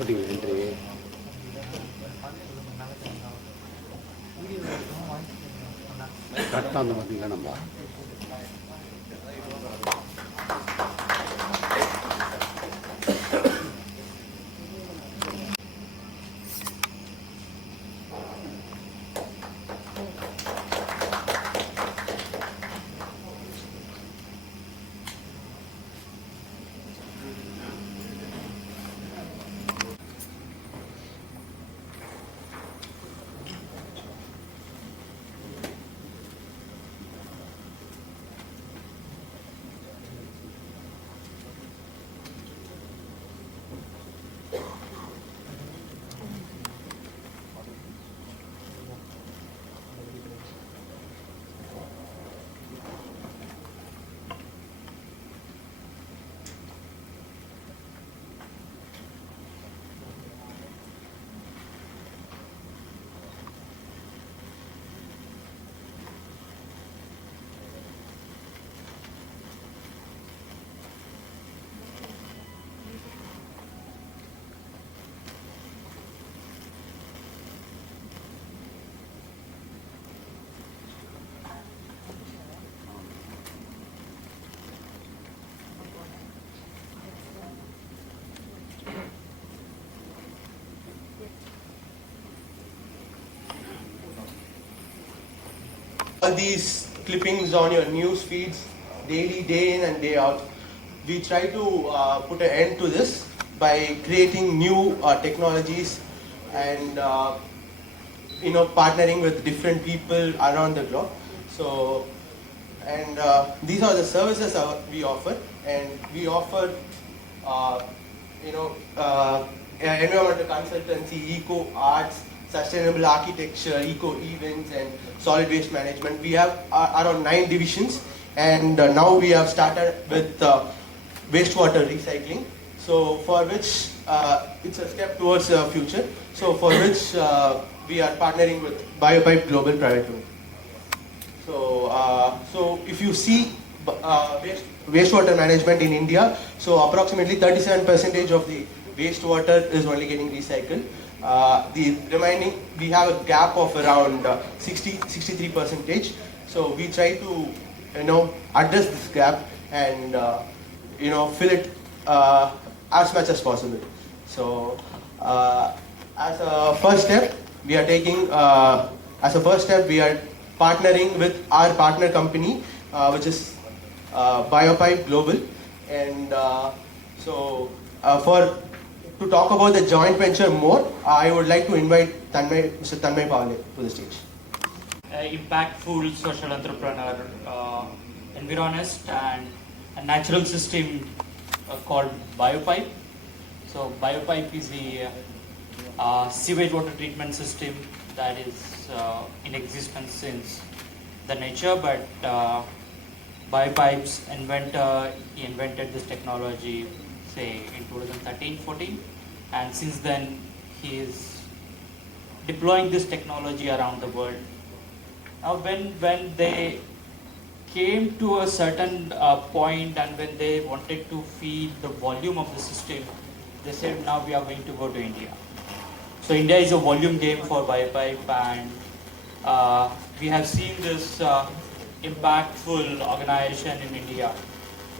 போட்டிங்களா இன்டர்வியூ? கரெக்டாக அந்த பார்த்தீங்களா நம்ம all these clippings on your news feeds daily, day in and day out. We try to put an end to this by creating new technologies and partnering with different people around the globe. So, and these are the services we offer, and we offer environmental consultancy, eco arts, sustainable architecture, eco events, and solid waste management. We have around 9 divisions, and now we have started with wastewater recycling. So for which it's a step towards the future. So for which we are partnering with Biopipe Global Private Limited. So if you see wastewater management in India, so approximately 37% of the wastewater is only getting recycled. The remaining, we have a gap of around 63%. So we try to address this gap and fill it as much as possible. So as a first step, we are partnering with our partner company, which is Biopipe Global, and to talk about the joint venture more, I would like to invite Mr. Tanmay Pawale to the stage. Impactful social entrepreneur, Environest, and a natural system called Biopipe. So Biopipe is the sewage water treatment system that is in existence since the nature, but Biopipe's inventor, he invented this technology say in 2013-14, and since then he is deploying this technology around the world. Now when they came to a certain point, and when they wanted to feed the volume of the system, they said now we are going to go to India. So India is a volume game for Biopipe, and we have seen this impactful organization in India,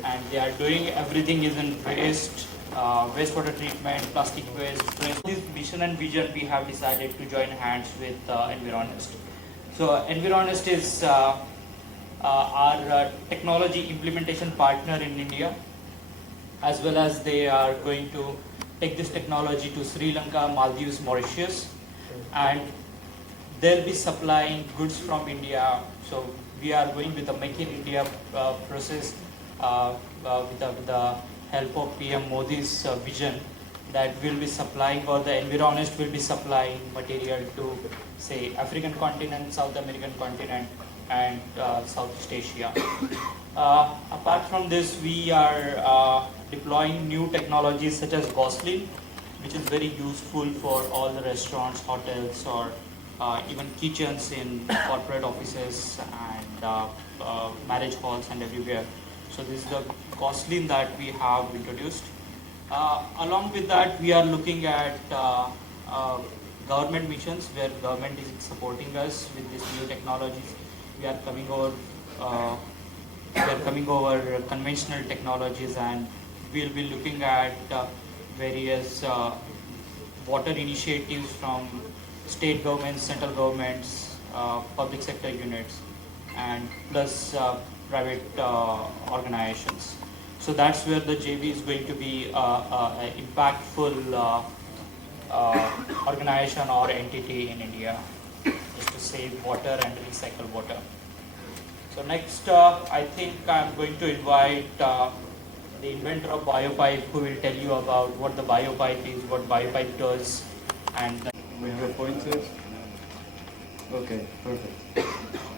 and they are doing everything is in waste, wastewater treatment, plastic waste. This mission and vision, we have decided to join hands with Environest. So Environest is our technology implementation partner in India, as well as they are going to take this technology to Sri Lanka, Maldives, Mauritius, and they'll be supplying goods from India. So we are going with the Make in India process with the help of PM Modi's vision, that will be supplying, or the Environest will be supplying material to say African continent, South American continent, and Southeast Asia. Apart from this, we are deploying new technologies such as Gosling, which is very useful for all the restaurants, hotels, or even kitchens in corporate offices and marriage halls and everywhere. So this is the Gosling that we have introduced. Along with that, we are looking at government missions where government is supporting us with these new technologies. We are coming over conventional technologies, and we'll be looking at various water initiatives from state governments, central governments, public sector units, and plus private organizations. So that's where the JV is going to be an impactful organization or entity in India, is to save water and recycle water. So next, I think I'm going to invite the inventor of biopipe, who will tell you about what the biopipe is, what biopipe does, and We have a pointer. Okay, perfect.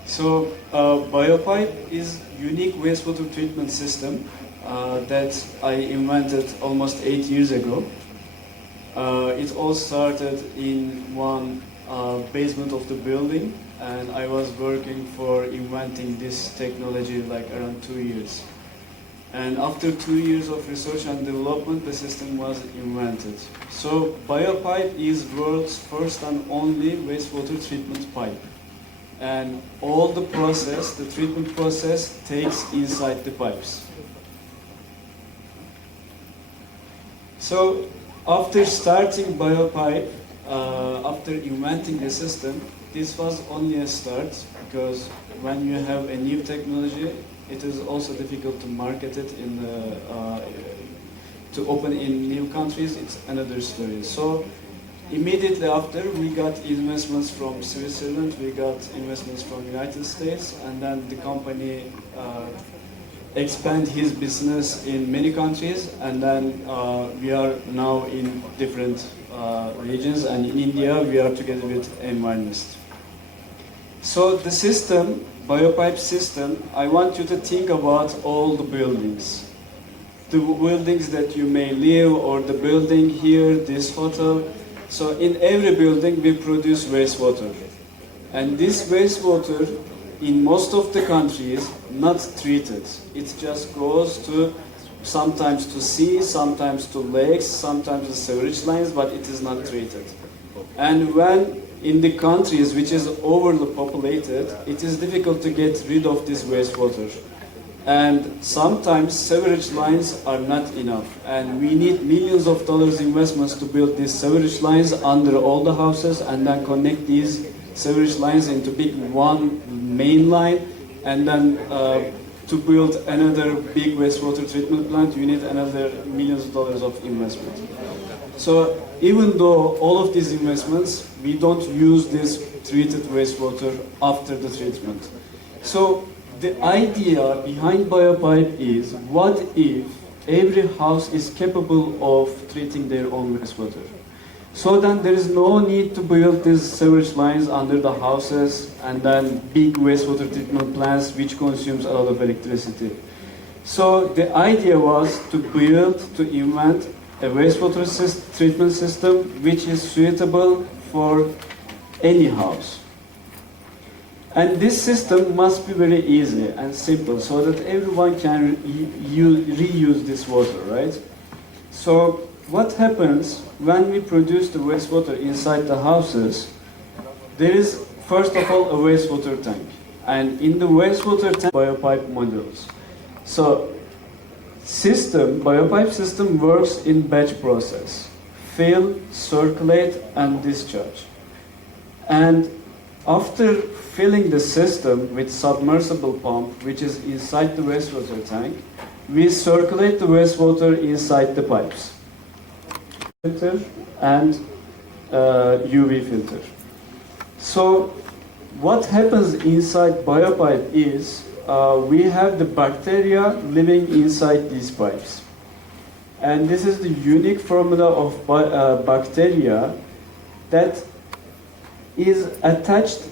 So, biopipe is unique wastewater treatment system that I invented almost 8 years ago. It all started in one basement of the building, and I was working for inventing this technology like around 2 years. And after 2 years of research and development, the system was invented. So biopipe is world's first and only wastewater treatment pipe. And all the process, the treatment process, takes inside the pipes. So after starting biopipe, after inventing the system, this was only a start, because when you have a new technology, it is also difficult to market it in the, to open in new countries. It's another story. So immediately after, we got investments from Switzerland, we got investments from United States, and then the company expand his business in many countries, and then we are now in different regions, and in India we are together with Environest. So the system, biopipe system, I want you to think about all the buildings. The buildings that you may live, or the building here, this hotel. So in every building we produce wastewater. And this wastewater, in most of the countries, not treated. It just goes to, sometimes to sea, sometimes to lakes, sometimes to sewage lines, but it is not treated. And when in the countries which is overly populated, it is difficult to get rid of this wastewater. And sometimes sewerage lines are not enough. And we need millions of dollars investments to build these sewerage lines under all the houses, and then connect these sewerage lines into big one main line. And then to build another big wastewater treatment plant, you need another millions of dollars of investment. So even though all of these investments, we don't use this treated wastewater after the treatment. So the idea behind biopipe is, what if every house is capable of treating their own wastewater? So then there is no need to build these sewage lines under the houses and then big wastewater treatment plants which consumes a lot of electricity. So the idea was to build, to invent a wastewater treatment system which is suitable for any house. And this system must be very easy and simple, so that everyone can reuse this water, right? So what happens when we produce the wastewater inside the houses? There is, first of all, a wastewater tank. And in the wastewater tank, biopipe modules. So biopipe system works in batch process: fill, circulate, and discharge. And after filling the system with submersible pump, which is inside the wastewater tank, we circulate the wastewater inside the pipes. Filter and UV filter. So what happens inside biopipe is, we have the bacteria living inside these pipes. And this is the unique formula of bacteria that is attached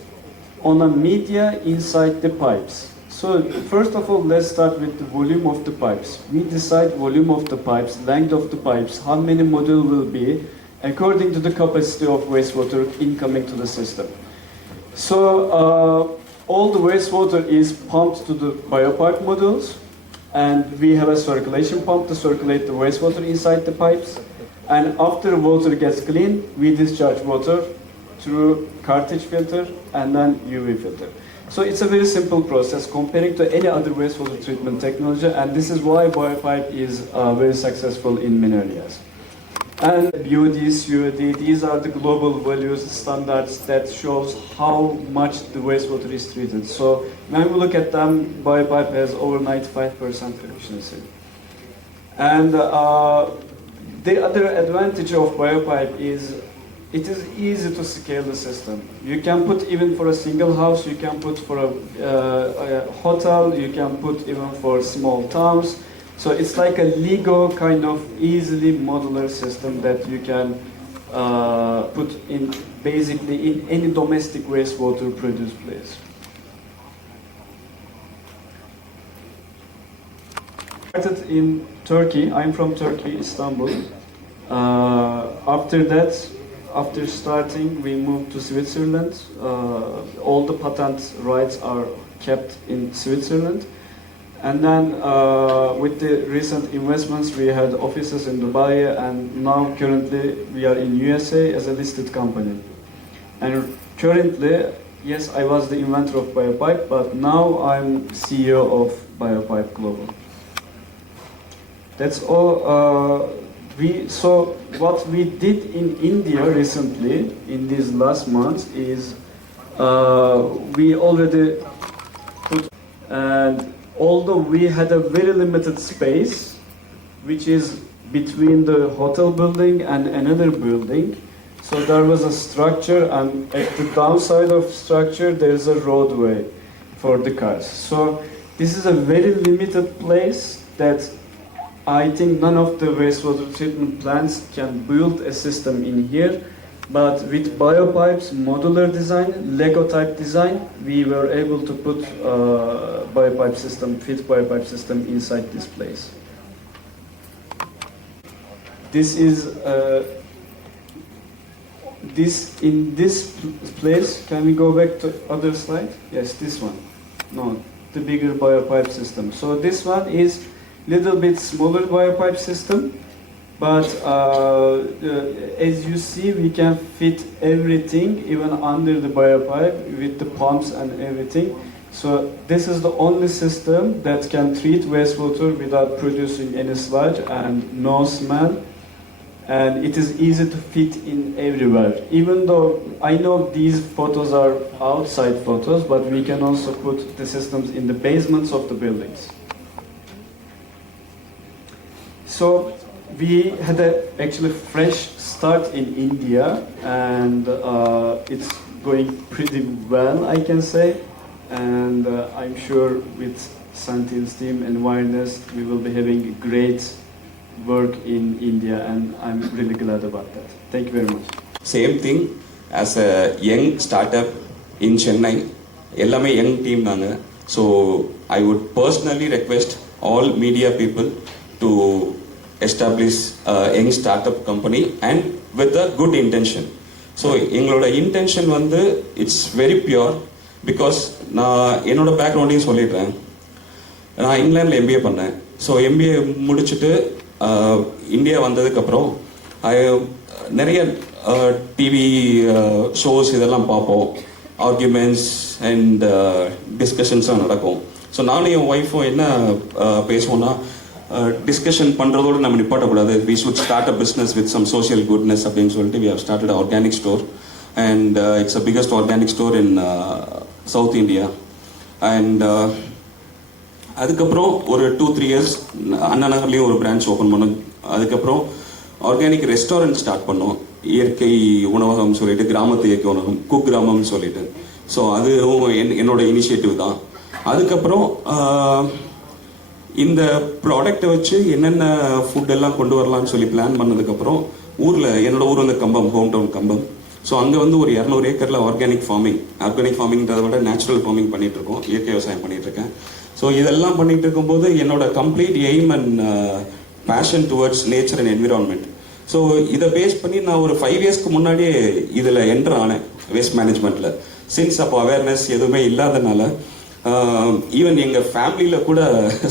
on a media inside the pipes. So first of all, let's start with the volume of the pipes. We decide volume of the pipes, length of the pipes, how many modules will be, according to the capacity of wastewater incoming to the system. So all the wastewater is pumped to the biopipe modules, and we have a circulation pump to circulate the wastewater inside the pipes. And after water gets clean, we discharge water through cartridge filter and then UV filter. So it's a very simple process comparing to any other wastewater treatment technology, and this is why BioPipe is very successful in many areas. And BOD, COD, these are the global values standards that shows how much the wastewater is treated. So when we look at them, BioPipe has over 95% efficiency. And the other advantage of BioPipe is it is easy to scale the system. You can put even for a single house, you can put for a hotel, you can put even for small towns. So it's like a Lego kind of easily modular system that you can put in basically in any domestic wastewater produced place. Started in Turkey. I'm from Turkey, Istanbul. After starting, we moved to Switzerland. All the patent rights are kept in Switzerland. And then with the recent investments, we had offices in Dubai, and now currently we are in USA as a listed company. And currently, yes, I was the inventor of BioPipe, but now I'm CEO of BioPipe Global. That's all. So what we did in India recently, in these last months, is we already put, and although we had a very limited space, which is between the hotel building and another building, so there was a structure, and at the downside of structure there is a roadway for the cars. So this is a very limited place that I think none of the wastewater treatment plants can build a system in here. But with BioPipe's modular design, Lego type design, we were able to put BioPipe system inside this place. This is in this place. Can we go back to other slide? Yes, this one. No, the bigger BioPipe system. So this one is little bit smaller BioPipe system. But as you see, we can fit everything even under the BioPipe with the pumps and everything. So this is the only system that can treat wastewater without producing any sludge and no smell. And it is easy to fit in everywhere. Even though I know these photos are outside photos, but we can also put the systems in the basements of the buildings. So we had actually fresh start in India, and it's going pretty well, I can say. And I'm sure with Senthil's team and Environest, we will be having great work in India, and I'm really glad about that. Thank you very much. Same thing as a young startup in Chennai. Ellame young team nanga. So I would personally request all media people to establish a young startup company and with a good intention. So எங்களோட intention வந்து it's very pure because நான் என்னோட பேக்ரவுண்டையும் சொல்லிடுறேன். நான் இங்கிலாண்டில் MBA பண்ணேன். So MBA முடிச்சுட்டு இந்தியா வந்ததுக்கப்புறம் நிறைய டிவி ஷோஸ் இதெல்லாம் பார்ப்போம். ஆர்கியூமெண்ட்ஸ் அண்ட் டிஸ்கஷன்ஸ்லாம் நடக்கும். ஸோ நானும் என் ஒய்ஃபும் என்ன பேசுவோன்னா, டிஸ்கஷன் பண்ணுறதோடு நம்ம நிப்பாட்டக்கூடாது. We should start a business with some social goodness அப்படின்னு சொல்லிட்டு we have started organic store, and it's a biggest organic store in South India. அண்ட் அதுக்கப்புறம் ஒரு 2-3 இயர்ஸ் அண்ணா நகர்லேயும் ஒரு பிரான்ச் ஓப்பன் பண்ணோம். அதுக்கப்புறம் ஆர்கானிக் ரெஸ்டாரண்ட் ஸ்டார்ட் பண்ணோம். இயற்கை உணவகம் சொல்லிட்டு, கிராமத்து இயற்கை உணவகம், குக் கிராமம்னு சொல்லிட்டு. ஸோ அதுவும் என்னோட இனிஷியேட்டிவ் தான். அதுக்கப்புறம் இந்த ப்ராடக்டை வச்சு என்னென்ன ஃபுட் எல்லாம் கொண்டு வரலாம்னு சொல்லி பிளான் பண்ணதுக்கப்புறம் ஊரில், என்னோட ஊர் வந்து கம்பம், ஹோம் டவுன் கம்பம். ஸோ அங்கே வந்து ஒரு 200 ஏக்கரில் ஆர்கானிக் ஃபார்மிங்கிறத விட நேச்சுரல் ஃபார்மிங் பண்ணிகிட்ருக்கோம், இயற்கை விவசாயம் பண்ணிகிட்ருக்கேன். ஸோ இதெல்லாம் பண்ணிகிட்டு இருக்கும்போது என்னோட complete aim and fashion towards nature and environment. So இதை பேஸ் பண்ணி நான் ஒரு 5 இயர்ஸ்க்கு முன்னாடியே இதில் என்டர் ஆனேன் வேஸ்ட் மேனேஜ்மெண்ட்டில். சின்ஸ் அப்போ அவேர்னஸ் எதுவுமே இல்லாதனால ஈவன் எங்கள் ஃபேமிலியில் கூட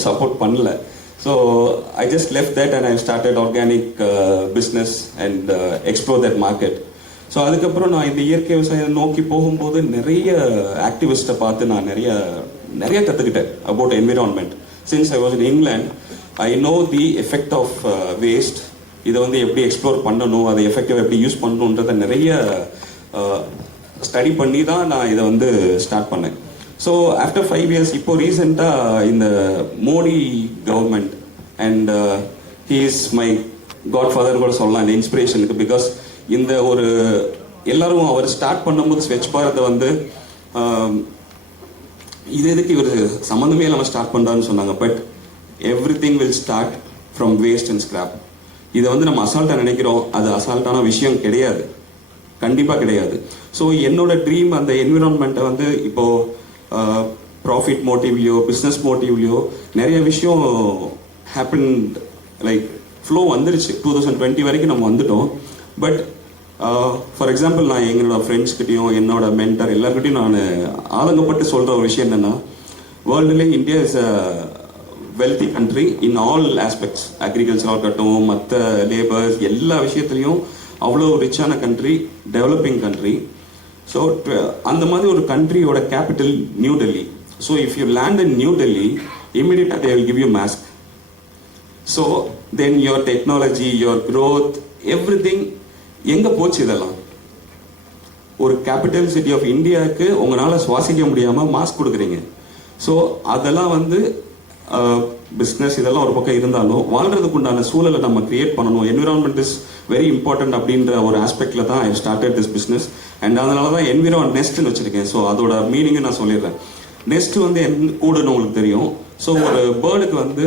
சப்போர்ட் பண்ணல. So I just left that and I started organic business and explore that market. So அதுக்கப்புறம் நான் இந்த இயற்கை விவசாயம் நோக்கி போகும்போது நிறைய ஆக்டிவிஸ்ட்டை பார்த்து நான் நிறைய கற்றுக்கிட்டேன் about environment. Since I was in England, I know the effect of waste. இதை வந்து எப்படி எக்ஸ்ப்ளோர் பண்ணணும், அதை எஃபெக்டிவாக எப்படி யூஸ் பண்ணணுன்றதை நிறைய ஸ்டடி பண்ணி தான் நான் இதை வந்து ஸ்டார்ட் பண்ணேன். ஸோ ஆஃப்டர் 5 years, இப்போ ரீசெண்டாக இந்த Modi government and he is my godfather கூட சொல்லலாம் இந்த இன்ஸ்பிரேஷனுக்கு. பிகாஸ் இந்த ஒரு எல்லாரும் அவர் ஸ்டார்ட் பண்ணும்போது ஸ்வச் பாரத்தை வந்து இது எதுக்கு இவர் சம்மந்தமே இல்லாமல் ஸ்டார்ட் பண்ணுறான்னு சொன்னாங்க. But every thing will start from waste and scrap. இதை வந்து நம்ம அசால்ட்டாக நினைக்கிறோம், அது அசால்ட்டான விஷயம் கிடையாது, கண்டிப்பாக கிடையாது. ஸோ என்னோட ட்ரீம் அந்த என்விரான்மெண்ட்டை வந்து இப்போது ப்ராஃபிட் மோட்டிவ்லையோ பிஸ்னஸ் மோட்டிவ்லையோ நிறைய விஷயம் ஹேப்பன், லைக் ஃப்ளோ வந்துருச்சு. 2020 வரைக்கும் நம்ம வந்துட்டோம். பட் ஃபார் எக்ஸாம்பிள் நான் எங்களோட ஃப்ரெண்ட்ஸ்கிட்டையும் என்னோட மென்டர் எல்லாருக்கிட்டையும் நான் ஆதங்கப்பட்டு சொல்கிற ஒரு விஷயம் என்னென்னா, வேர்ல்டுலேயே India is a wealthy country in all aspects. அக்ரிகல்ச்சராக இருக்கட்டும், மற்ற லேபர்ஸ், எல்லா விஷயத்துலையும் அவ்வளோ ரிச்சான கண்ட்ரி, டெவலப்பிங் கண்ட்ரி. ஸோ அந்த மாதிரி ஒரு கண்ட்ரியோட capital New Delhi. So if you land in New Delhi, இமீடியட்டாக they will give you mask. So then your technology, your growth, everything எங்கே போச்சு? இதெல்லாம் ஒரு கேபிட்டல் சிட்டி ஆஃப் இந்தியாவுக்கு உங்களால் சுவாசிக்க முடியாமல் மாஸ்க் கொடுக்குறீங்க. ஸோ அதெல்லாம் வந்து பிஸ்னஸ் இதெல்லாம் ஒரு பக்கம் இருந்தாலும் வாழ்றதுக்கு உண்டான சூழலை நம்ம கிரியேட் பண்ணணும். என்விரான்மெண்ட் இஸ் வெரி இம்பார்ட்டன்ட் அப்படின்ற ஒரு ஆஸ்பெக்டில் தான் I started this business. And அதனால தான் என்விரானெஸ்ட்னு வச்சுருக்கேன். ஸோ அதோட மீனிங்கை நான் சொல்லிடுறேன். நெஸ்ட் வந்து கூடுன்னு உங்களுக்கு தெரியும். ஸோ ஒரு பேர்டுக்கு வந்து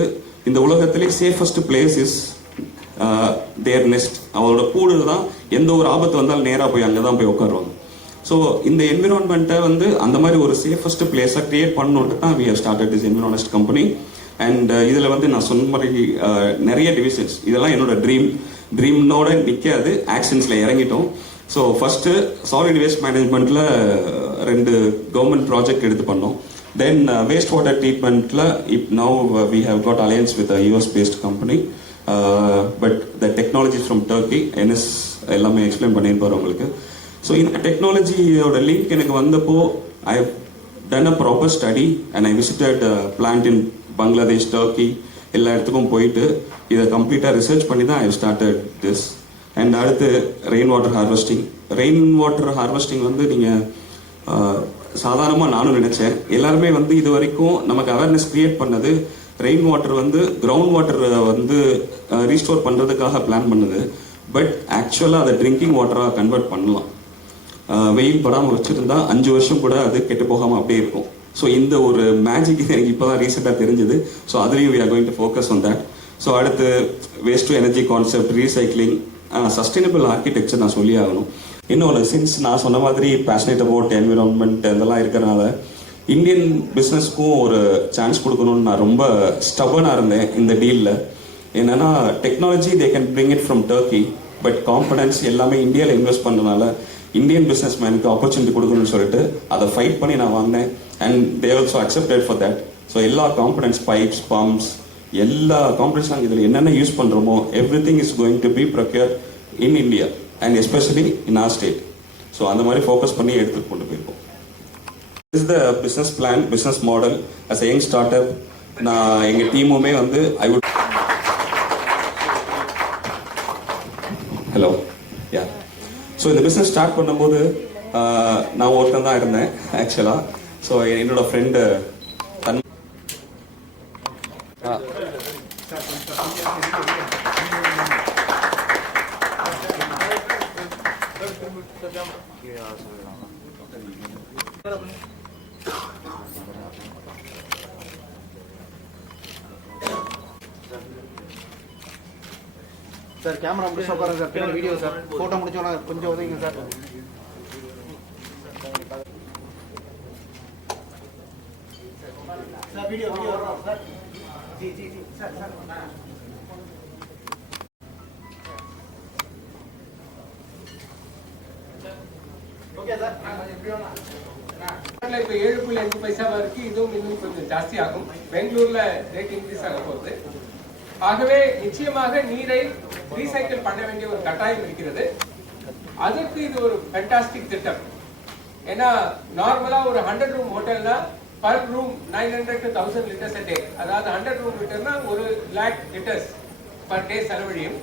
இந்த உலகத்திலே safest place is their nest. அவரோட கூடு தான் எந்த ஒரு ஆபத்து வந்தாலும் நேராக போய் அங்கே தான் போய் உட்காருவாங்க. ஸோ இந்த என்விரான்மெண்ட்டை வந்து அந்த மாதிரி ஒரு சேஃபஸ்ட் பிளேஸாக கிரியேட் பண்ணணுன்ட்டு தான் we have started this Environest company. அண்ட் இதில் வந்து நான் சொன்ன மாதிரி நிறைய டிவிஷன்ஸ், இதெல்லாம் என்னோட ட்ரீம்னோட நிற்காது, ஆக்ஷன்ஸில் இறங்கிட்டோம். ஸோ ஃபஸ்ட்டு சாலிட் வேஸ்ட் மேனேஜ்மெண்ட்டில் 2 கவர்மெண்ட் ப்ராஜெக்ட் எடுத்து பண்ணோம். தென் வேஸ்ட் வாட்டர் ட்ரீட்மெண்ட்டில் now we have got alliance with US based company. But the technology from Turkey, NS எல்லாமே எக்ஸ்பிளைன் பண்ணியிருப்பார் உங்களுக்கு. ஸோ இந்த டெக்னாலஜியோட லிங்க் எனக்கு வந்தப்போ I have done a proper study and I visited plant in Bangladesh, Turkey, எல்லா இடத்துக்கும் போயிட்டு இதை கம்ப்ளீட்டாக ரிசர்ச் பண்ணி தான் I have started this. And அடுத்து ரெயின் வாட்டர் ஹார்வெஸ்டிங் வந்து நீங்கள் சாதாரணமாக நானும் நினச்சேன். எல்லாருமே வந்து இது வரைக்கும் நமக்கு அவேர்னஸ் க்ரியேட் பண்ணது ரெயின் வாட்டர் வந்து கிரவுண்ட் வாட்டர் வந்து ரீஸ்டோர் பண்ணுறதுக்காக பிளான் பண்ணுது. பட் ஆக்சுவலாக அதை ட்ரிங்கிங் வாட்டராக கன்வெர்ட் பண்ணலாம். வெயில் படாமல் வச்சுருந்தா 5 வருஷம் கூட அது கெட்டு போகாமல் அப்படியே இருக்கும். ஸோ இந்த ஒரு மேஜிக் எனக்கு இப்போ தான் ரீசெண்டாக தெரிஞ்சுது. ஸோ அதுலேயும் we are going to focus on that. So அடுத்து waste to energy concept, recycling, sustainable architecture நான் சொல்லி ஆகணும். இன்னொன்று, சின்ஸ் நான் சொன்ன மாதிரி பேஷனேட் அபவுட் என்விரான்மெண்ட் இதெல்லாம் இருக்கிறனால இந்தியன் பிஸ்னஸ்க்கும் ஒரு சான்ஸ் கொடுக்கணும்னு நான் ரொம்ப ஸ்டபனாக இருந்தேன் இந்த டீலில். என்னென்னா technology they can bring it from Turkey, but components எல்லாமே இந்தியாவில் இன்வெஸ்ட் பண்ணுறதுனால இந்தியன் பிஸ்னஸ் மேனுக்கு ஆப்பர்ச்சுனிட்டி கொடுக்கணும்னு சொல்லிட்டு அதை ஃபைட் பண்ணி நான் வாங்கினேன். And they also accepted for that. So எல்லா காம்பனன்ட்ஸ், பைப்ஸ், பம்ப்ஸ், எல்லா காம்பனன்ட்ஸ் நாங்கள் இதில் என்னென்ன யூஸ் பண்ணுறோமோ everything is going to be procured in India and especially in our state. So அந்த மாதிரி ஃபோக்கஸ் பண்ணி எடுத்துகிட்டு கொண்டு போயிருக்கோம். Is the business plan, business model. As a young start up நான் எங்கள் டீமுமே வந்து ஹலோ யா. ஸோ இந்த பிஸ்னஸ் ஸ்டார்ட் பண்ணும்போது நான் ஒருத்தன் தான் இருந்தேன் ஆக்சுவலாக. ஸோ என்னோட ஃப்ரெண்டு சார் கேமரா முடிச்சு உட்காருங்க சார், பின்னாடி வீடியோ சார், ஃபோட்டோ முடிச்சோன்னா கொஞ்சம் உதவிங்க சார். சார் வீடியோ வரோம் sir. G G G sir sir okay sir. எப்படி வேணா தமிழ்நாட்டில் இப்போ 7.5 பைசாவா இருக்கு. இதுவும் இன்னும் கொஞ்சம் ஜாஸ்தி ஆகும். பெங்களூர்ல ரேட் இன்க்ரீஸ் ஆக போகுது. ஆகவே நிச்சயமாக நீரை ரீசைக்கிள் பண்ண வேண்டிய ஒரு கட்டாயம் இருக்கிறது. அதற்கு இது ஒரு ஃபேண்டாஸ்டிக் திட்டம். ஏன்னா நார்மலா ஒரு 100 ரூம் ஹோட்டல்னா per room 900 to 1000 litres a day. அதாவது 100 ரூம் லிட்டர்னா 1 lakh லிட்டர்ஸ் பர் டே செலவழியும்.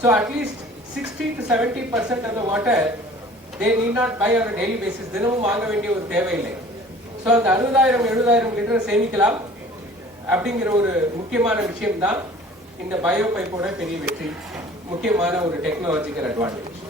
So at least 60 to 70% of the water they need not buy on a daily basis. தினமும் வாங்க வேண்டிய ஒரு தேவையில்லை. ஸோ அந்த 60,000-70,000 லிட்டர் சேமிக்கலாம் அப்படிங்கிற ஒரு முக்கியமான விஷயம் தான் இந்த பயோ பைப்போட பெரிய வெற்றி, முக்கியமான ஒரு டெக்னாலஜிக்கல் அட்வான்டேஜ்.